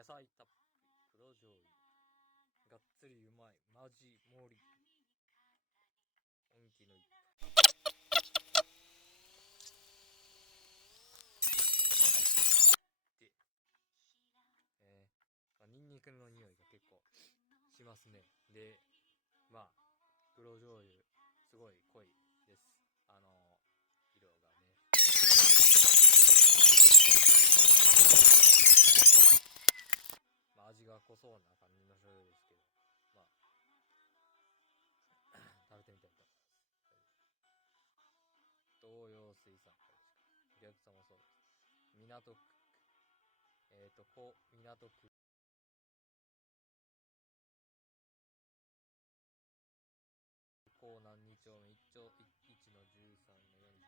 野菜たっぷり黒醤油がっつりうまいマジ盛り本気の一杯で、ニンニクの匂いが結構しますね。で、まあ黒醤油すごい濃いです。色がね。まあ味が濃そうな感じの醤油ですけど、まあ食べてみたいと思います。東洋水産株式会社、略さもそうです。港区、港区港南2丁目1の13の40。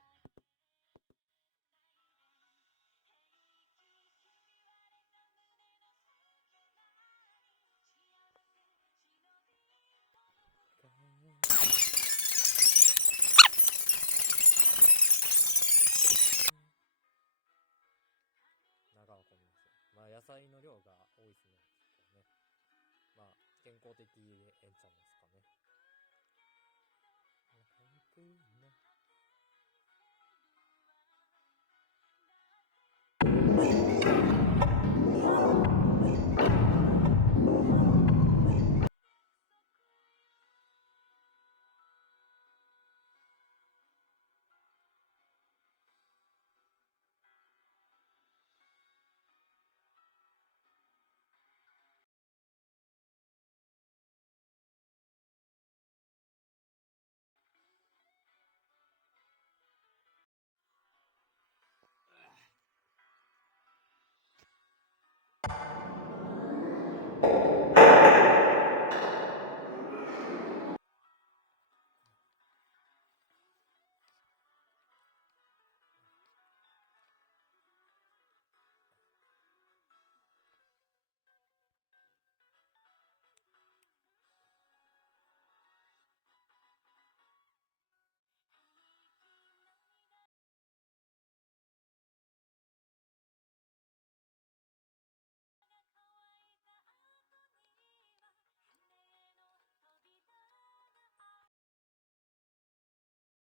長尾小宮さん。まあ野菜の量が多いですね。ね。まあ健康的でええんちゃいますかね。